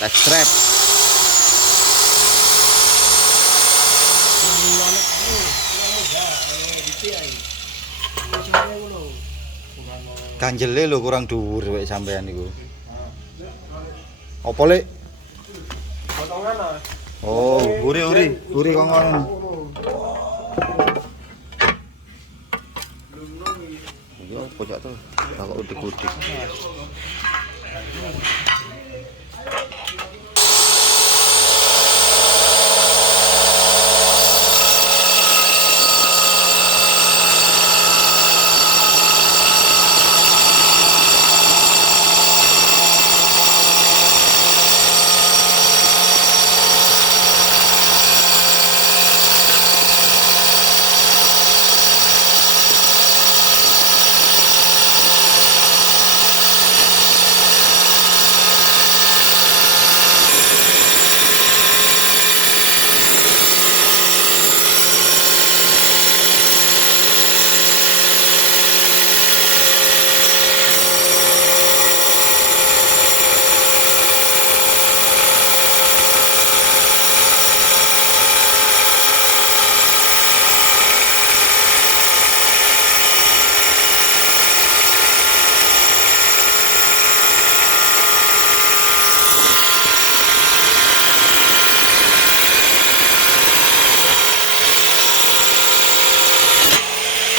Test strap. Ganjele lho kurang dhuwur wek sampean niku. Apa lek? Oh, uri kongkon. Yo, pojok tuh. Kalau udik-udik.